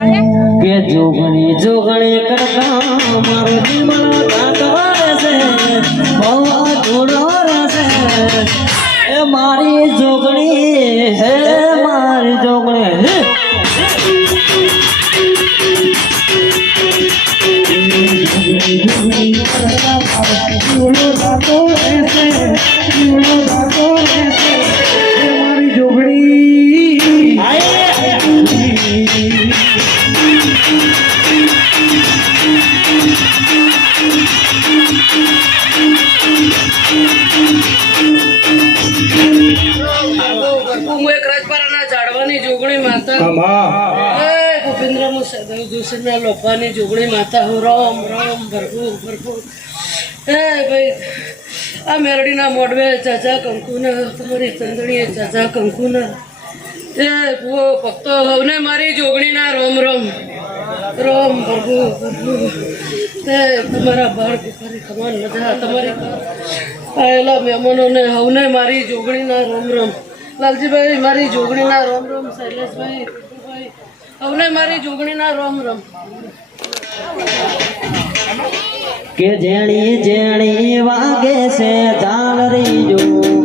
કે જોગણી જોગણી કરતા મારું જીવન આમાં એ સદૈવ જોશીના લોભાની જોગણી માતા હું રોમ રોમ ભરપૂર ભરપૂર. હે ભાઈ આ મેરડીના મોડવે ચાચા કંકુના તમારી ચંદણીએ ચાચા કંકુના. એ ભૂવો ભક્તો હવને મારી જોગણીના રોમ રોમ. રોમ પ્રભુ પ્રભુ તે તમારા બાળ કુકારી ખમાન મજા તમારી આવેલા મહેમાનોને હવને મારી જોગણીના રોમ રોમ. લાલજીભાઈ, મારી જોગણીના રોમ રોમ, શૈલેષભાઈ ટુટુભાઈ હવને મારી જોગણીના રોમ રોમ. કે જેણી જેણી વાગે છે ઝાલરી જો.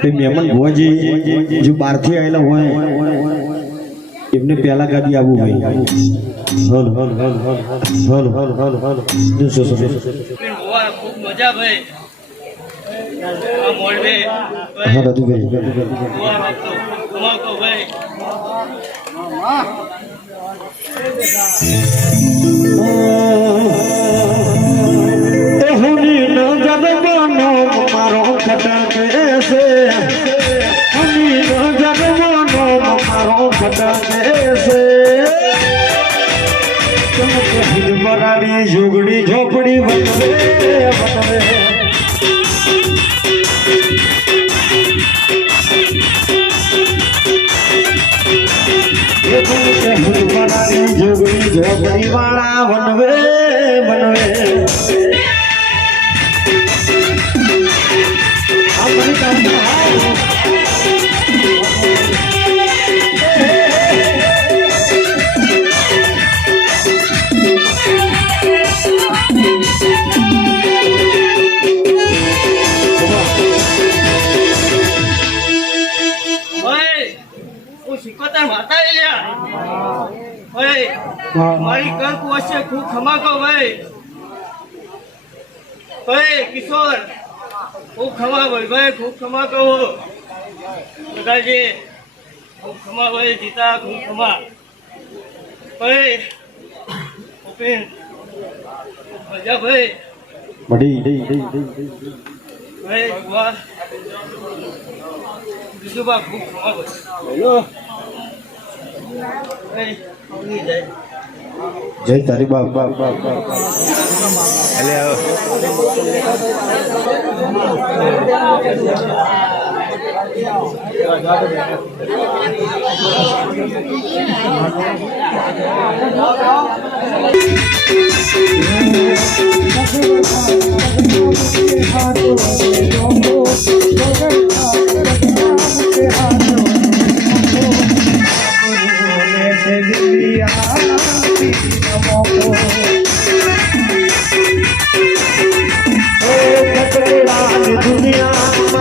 તે મહેમાન ભુવાજી જો બહારથી આવેલા હોય એમને પહેલા ગાડી આવવું હોય. હલ હલ હલ હલ હલ હલ હલ હલ જો સો સો સો સો. ખૂબ મજા ભાઈ. હા રાજુભાઈ. ભાઈ. મારો ખટકે છે બરાડી જોગડી ઝોપડી બનવે બનવે જોગણી ઝોપડી વાળા બનવે સિકોતર માતા એલ્યા. ભાઈ મારી કંક વચ્ચે ખૂબ ખમાકો ભાઈ. ભાઈ કિશોર ખૂબ ખમા ભાઈ ભાઈ ખૂબ ખમા કહો પ્રકાશજી ખૂબ ખમા ભાઈ જીતા ખૂબ ખમા. ભાઈ ઉપેન મજા ભાઈ. બડી ભાઈ વાહ બીજું બા ખૂબ ખમા ભાઈ જાય જય તારી બાપ બાપ બાપ બાપ. એટલે દિલોગો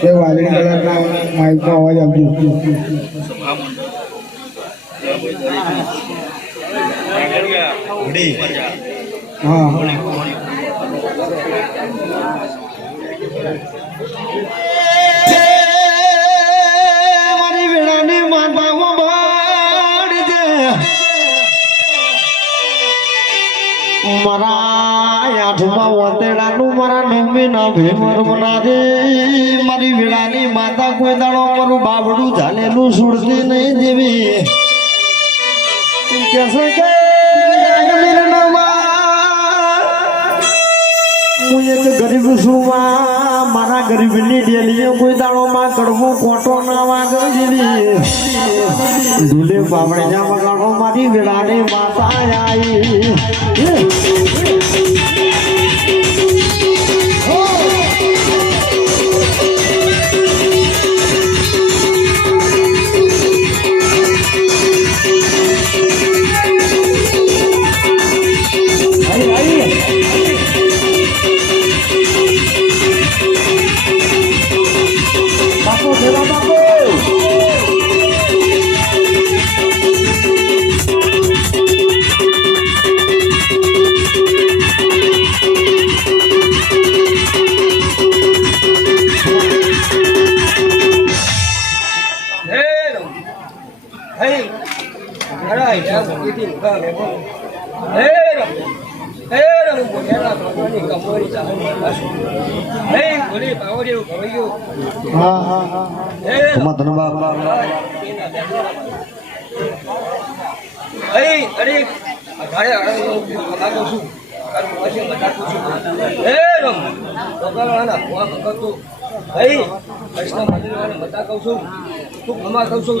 Dewa dengan dalam nama Maika wajah buku. Budi. Ah. આઠમા વતેડાનું મારા નવમીના ભીમર મનાજે મારી વેળાની માતા કોઈ દાડો મારું બાબડું ઝાલેલું સુડતી નહીં દેવી. હું એક ગરીબ છું મારા ગરીબની ડેલીએ કોઈ દાડોમાં કડવો કોટો ના વાગ જેવી ધૂલે વગાડો મારી વેળાની માતા આઈ. હા હા હા. તમારા ધનબાદ ઉજાગરો કર્યો છે હાલ હાલ ખમા કહું છું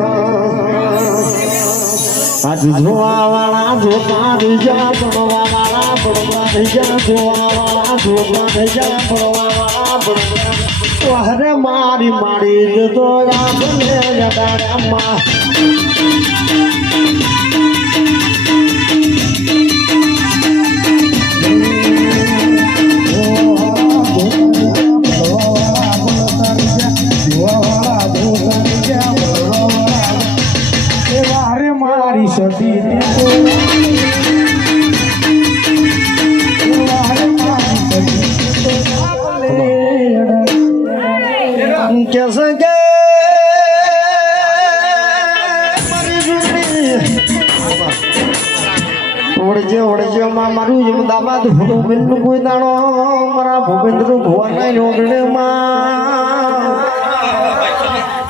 જોવા વાળા જોતા રહી જા પડવા વાળા પડવા થઈ જા જોવા વાળા જોતા રહી જા પડવા વાળા પડવા વાહરે મારી મારી જતો રામને જગાડ્યામાં મારી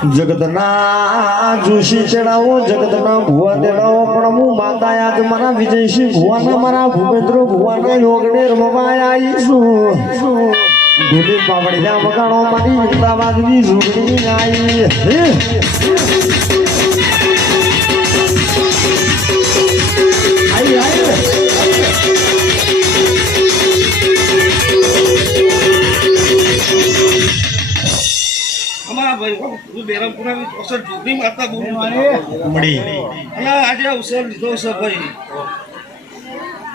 જગતના જોશી ચડાવો જગતના ભુવા તેડાવો પણ હું માતા મારા વિજયસિંહ ભુવાના, મારા ભૂપેન્દ્ર ભુવાના યોગડે રમવા આવીશું. દુલી પાવડી જા વગાડો મારી અમદાવાદની જોગડી આઈ આઈ આઈ. અમારા ભાઈ હું બેરમપુરાની ચોસઠ જોગણી માતા બોલું મળી. અને આજે અવસર લીધો છે ભાઈ.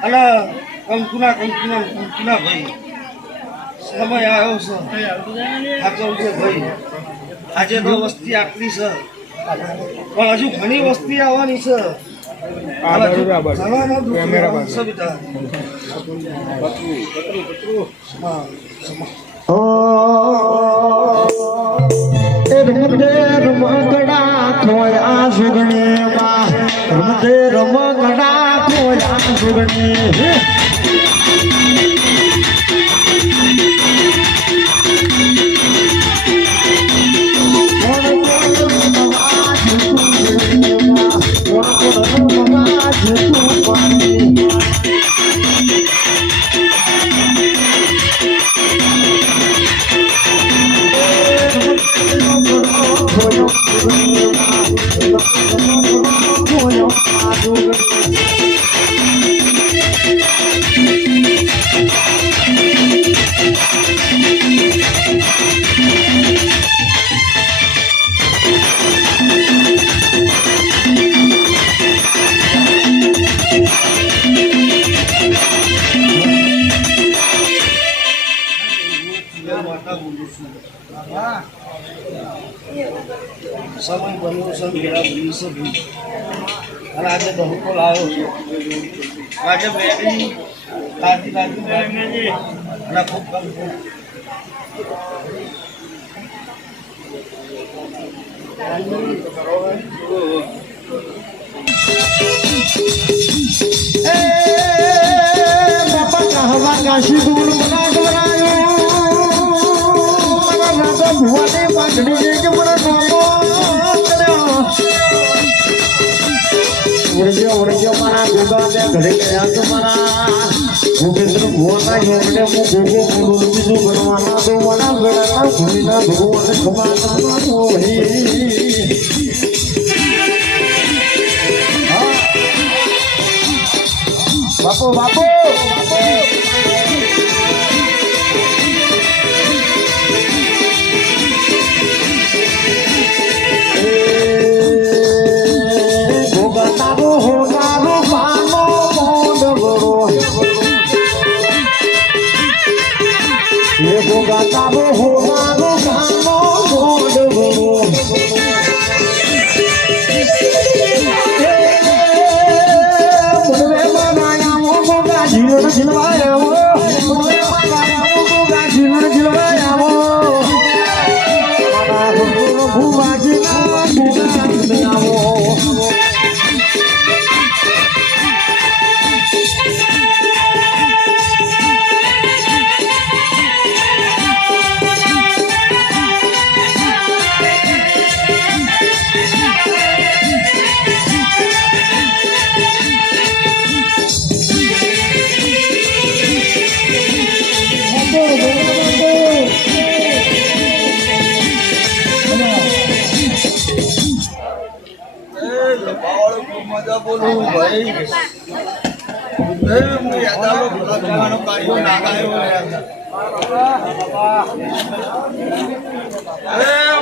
અને કંકુના કંકુના કંકુના ભાઈ. સમય આવ્યો છે. થાકવું છે ભાઈ. આજે તો વસ્તી આટલી છે. પણ હજુ ઘણી વસ્તી આવવાની છે. અને હજુ મગડા થોયા સુગણી માં. રમદેર મગડા થોયા સુગણી મેળા બની છે ભાઈ અને આજે બહુકો લાવ્યો છું આજે બેડી તાજી તાજી બેડી અને ખૂબ કંકુ બાપા કહવા કાશી ગુણ ઉડજો મારા ગોગા ઘરે ગયા તો મારા ભૂપેન્દ્ર ભુવાના યોગને હું ગોગો બોલું બીજું બનવાના તો મારા ગળાના ભૂમિના ભગવાન કરવાનો ભાઈ બાપુ બાપુ.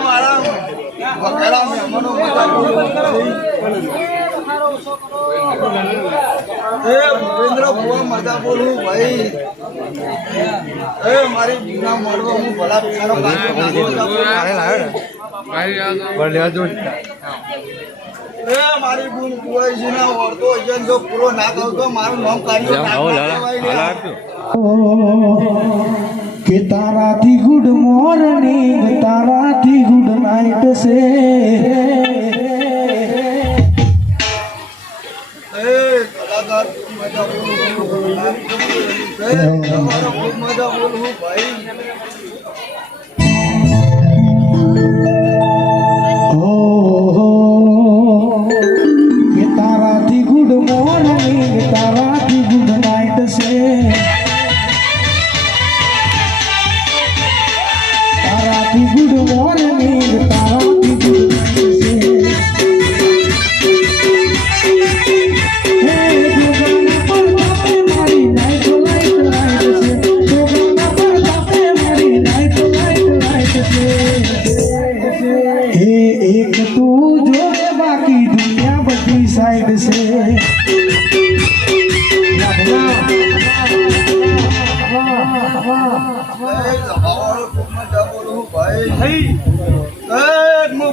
મારા વગેરા મહેમાનો મજા બોલું એ ભૂપેન્દ્ર ભુવા મજા બોલું ભાઈ એ મારી બીના મળવો હું. ભલા બીજાનો કાર્યો નાગો એ મારી બુન કુવાઈજી ના ઓળતો છે જો પૂરો ના કહું તો મારું નામ કાઢ્યો કે તારાથી ગુડ મોર્નિંગ તારાથી ગુડ નાઇટ ખૂબ મજા બોલું ભાઈ.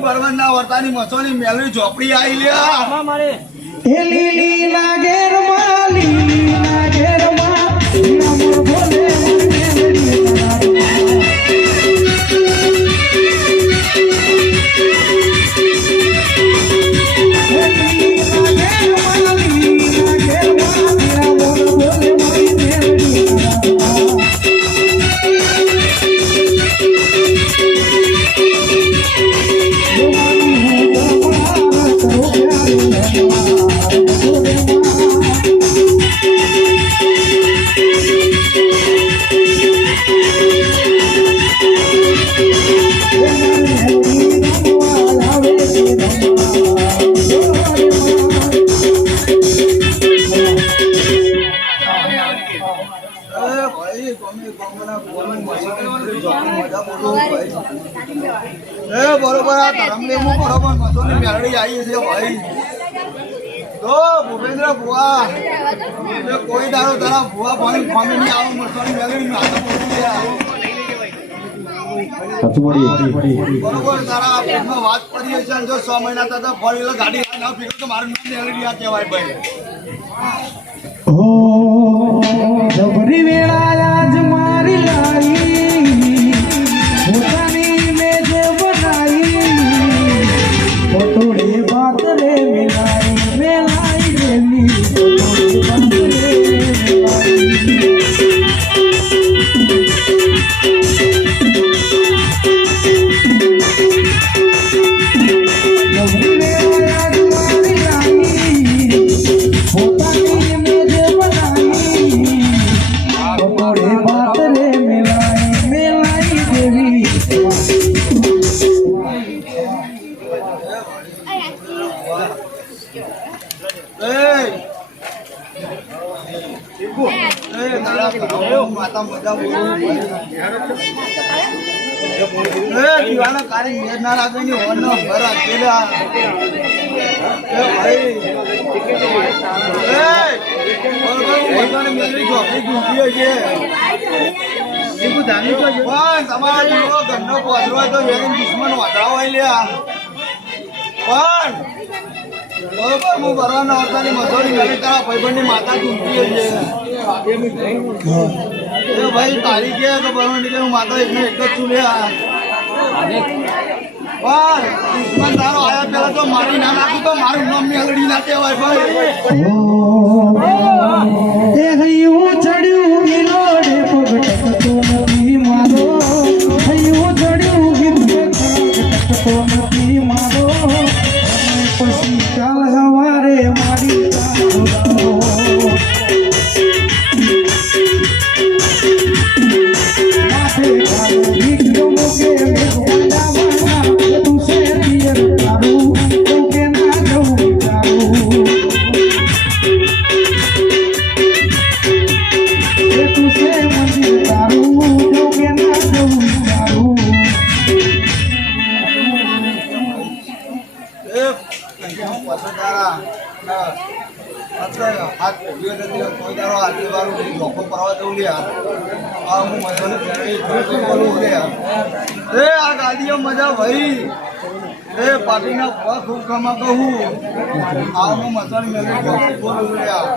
બળવંતના વર્તાની મસોની મેલની ઝોપડી આવી લ્યા એ લીલી લાગે ઘેરમાં કોઈ દાડો તારા ભુવા પાણી ફામી આવું ગયા. સાચું બરોબર તારા પેટમાં વાત કરીએ છે જો સો મહિના થતા ફરી એટલે ગાડી ના પીડો તો મારું નામ આ કહેવાય ભાઈ. ઓ જબરી વેળા દુખી છે શીખું ધાની તો પણ તમારા જેવો ઘરનો હોય તો વેરીન દુશ્મન વાદળા હોય લ્યા પણ બરોબર હું ભરવાના હોતાની મજૂરી મેળી તારા ભાઈબંધની માતા ચૂંટી છે ભાઈ તારી કે ભરવાની હું માતા એકને એક જ છું લ્યા પણ તારો આયા પેલા તો મારી નામ આપ્યું તો મારું નામ મેલડી ના કહેવાય ભાઈ. પરવા આ હું મજાને લ્યા એ, આ ગાડીઓ મજા ભાઈ એ, પાટીના પગ ખૂબ કમા કહું આ હું મસાલી મેળવી ધોકો બોલું રહ્યા.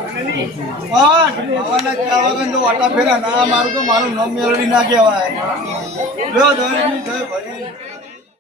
પણ આવાના ચાર વાગે જો વાટા ફેરા ના, મારું તો મારું ન મેળવી ના કહેવાય. જો ભાઈ